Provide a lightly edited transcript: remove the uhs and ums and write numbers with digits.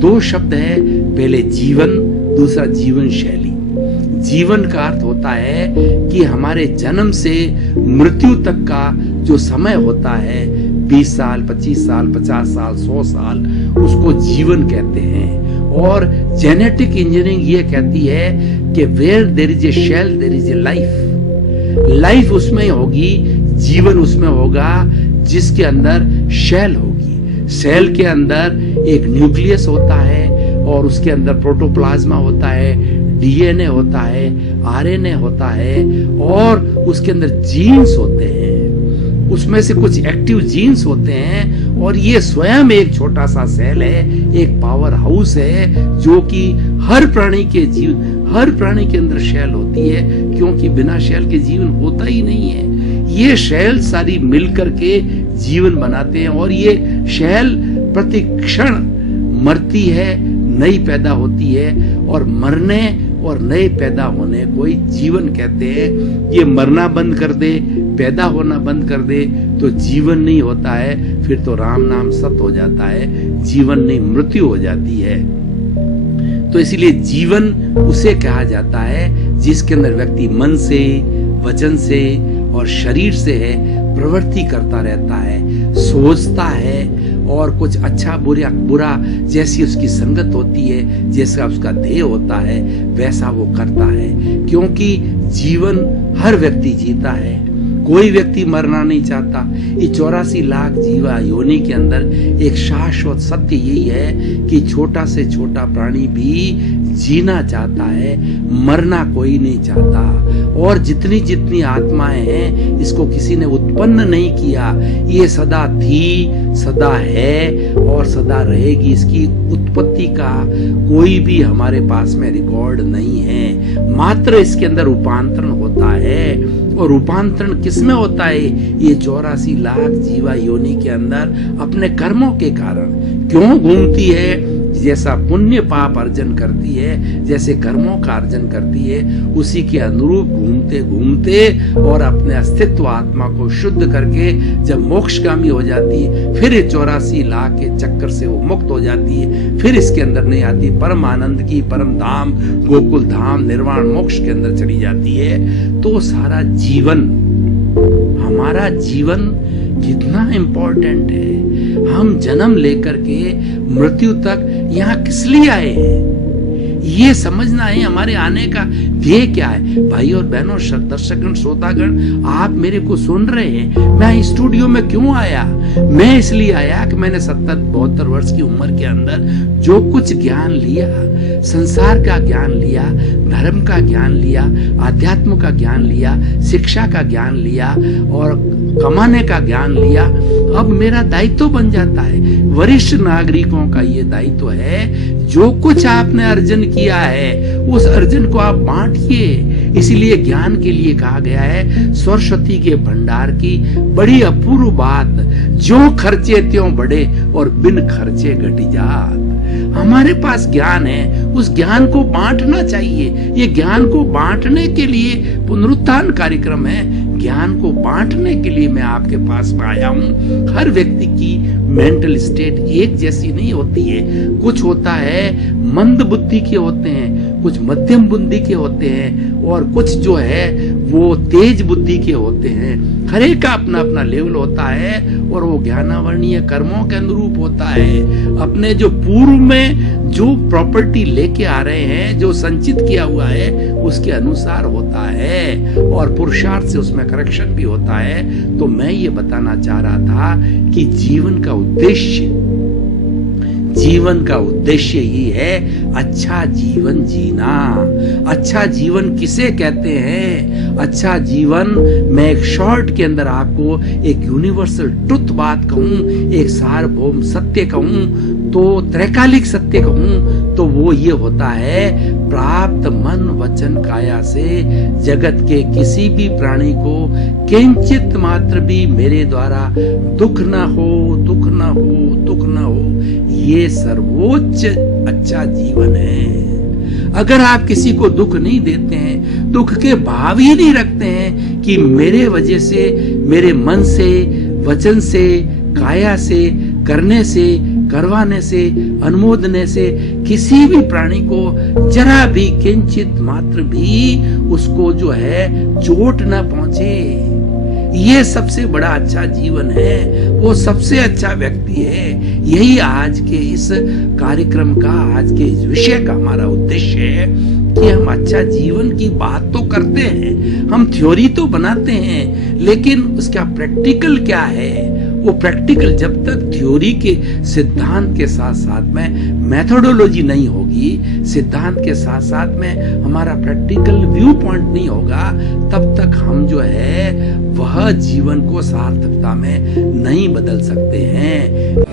दो शब्द है, पहले जीवन, दूसरा जीवन शैली। जीवन का अर्थ होता है कि हमारे जन्म से मृत्यु तक का जो समय होता है, 20 साल, 25 साल, 50 साल, 100 साल, उसको जीवन कहते हैं। और जेनेटिक इंजीनियरिंग ये कहती है कि where there is a shell there is a life. Life उसमें होगी, जीवन उसमें होगा जिसके अंदर शेल होगी। सेल के अंदर एक न्यूक्लियस होता है और उसके अंदर प्रोटोप्लाज्मा होता है, डीएनए होता है, आरएनए होता है और उसके अंदर जीन्स होते हैं। उसमें से कुछ एक्टिव जीन्स होते हैं और ये स्वयं एक छोटा सा सेल है, एक पावर हाउस है जो कि हर प्राणी के अंदर शेल होती है, क्योंकि बिना शेल के जीवन होता ही नहीं है। ये शेल सारी मिलकर के जीवन बनाते हैं और ये शेल प्रति क्षण मरती है, नई पैदा होती है और मरने और नए पैदा होने को ही जीवन कहते हैं। ये मरना बंद कर दे, पैदा होना बंद कर दे तो जीवन नहीं होता है, फिर तो राम नाम सत्य हो जाता है, जीवन नहीं मृत्यु हो जाती है। तो इसीलिए जीवन उसे कहा जाता है जिसके अंदर व्यक्ति मन से, वचन से और शरीर से है प्रवृत्ति करता रहता है, सोचता है और कुछ अच्छा बुरा जैसी उसकी संगत होती है, जैसा उसका ध्येय होता है, वैसा वो करता है। क्योंकि जीवन हर व्यक्ति जीता है, कोई व्यक्ति मरना नहीं चाहता। ये 84 लाख जीवा योनि के अंदर एक शाश्वत सत्य यही है कि छोटा से छोटा प्राणी भी जीना चाहता है, मरना कोई नहीं चाहता। और जितनी जितनी आत्माएं हैं, इसको किसी ने उत्पन्न नहीं किया, ये सदा थी, सदा है और सदा रहेगी। इसकी उत्पत्ति का कोई भी हमारे पास में रिकॉर्ड नहीं है, मात्र इसके अंदर रूपांतरण होता है। और रूपांतरण किसमें होता है? ये 84 लाख जीवा योनि के अंदर अपने कर्मों के कारण क्यों घूमती है। जैसा पुण्य पाप अर्जन करती है, जैसे कर्मों का अर्जन करती है, उसी के अनुरूप घूमते घूमते और अपने अस्तित्व आत्मा को शुद्ध करके जब मोक्षगामी हो जाती है, फिर 84 लाख के चक्कर से वो मुक्त हो जाती है, फिर इसके अंदर नहीं आती, परम आनंद की परम धाम गोकुल धाम निर्वाण मोक्ष के अंदर चली जाती है। तो सारा जीवन, हमारा जीवन कितना इम्पोर्टेंट है। हम जन्म लेकर के मृत्यु तक यहाँ किस लिए आए हैं, ये समझना है। हमारे आने का ध्येय क्या है? भाई और बहनों, दर्शकगण, श्रोतागण, आप मेरे को सुन रहे हैं। मैं स्टूडियो में क्यों आया? मैं इसलिए आया कि मैंने 70-72 वर्ष की उम्र के अंदर जो कुछ ज्ञान लिया, संसार का ज्ञान लिया, धर्म का ज्ञान लिया, आध्यात्म का ज्ञान लिया, शिक्षा का ज्ञान लिया और कमाने का ज्ञान लिया, अब मेरा दायित्व बन जाता है। वरिष्ठ नागरिकों का ये दायित्व है, जो कुछ आपने अर्जन किया है उस अर्जन को आप बांटिए। इसीलिए ज्ञान के लिए कहा गया है, सरस्वती के भंडार की बड़ी अपूर्व बात, जो खर्चे त्यों बढ़े और बिन खर्चे घटी जात। हमारे पास ज्ञान है, उस ज्ञान को बांटना चाहिए। ये ज्ञान को बांटने के लिए पुनरुत्थान कार्यक्रम है। ज्ञान को बांटने के लिए मैं आपके पास में आया हूँ। हर व्यक्ति की मेंटल स्टेट एक जैसी नहीं होती है। कुछ होता है मंद बुद्धि के होते हैं, कुछ मध्यम बुद्धि के होते हैं और कुछ जो है वो तेज बुद्धि के होते हैं। हर एक का अपना अपना लेवल होता है और वो ज्ञानावर्णीय कर्मों के अनुरूप होता है। अपने जो पूर्व में जो प्रॉपर्टी लेके आ रहे हैं, जो संचित किया हुआ है, उसके अनुसार होता है और पुरुषार्थ से उसमें करेक्शन भी होता है। तो मैं ये बताना चाह रहा था कि जीवन का उद्देश्य ही है अच्छा जीवन जीना। अच्छा जीवन किसे कहते हैं? अच्छा जीवन, मैं एक शॉर्ट के अंदर आपको एक यूनिवर्सल ट्रुथ बात कहूं, एक सार्वभौम सत्य कहूं, तो त्रैकालिक सत्य कहूं, तो वो ये होता है, प्राप्त मन वचन काया से जगत के किसी भी प्राणी को किंचित मात्र भी मेरे द्वारा दुख न हो, दुख न हो, दुख न हो, ये सर्वोच्च अच्छा जीवन है। अगर आप किसी को दुख नहीं देते हैं, दुख के भाव ही नहीं रखते हैं कि मेरे वजह से, मेरे मन से, वचन से, काया से, करने से करवाने से, अनुमोदने से किसी भी प्राणी को जरा भी किंचित मात्र भी उसको जो है चोट न पहुंचे। ये सबसे बड़ा अच्छा जीवन है, वो सबसे अच्छा व्यक्ति है। यही आज के इस कार्यक्रम का, आज के इस विषय का हमारा उद्देश्य है कि हम अच्छा जीवन की बात तो करते हैं, हम थ्योरी तो बनाते हैं, लेकिन उसका प्रैक्टिकल क्या है? वो प्रैक्टिकल जब तक थ्योरी के सिद्धांत के साथ साथ में मेथोडोलॉजी नहीं होगी, सिद्धांत के साथ साथ में हमारा प्रैक्टिकल व्यू पॉइंट नहीं होगा, तब तक हम जो है वह जीवन को सार्थकता में नहीं बदल सकते हैं।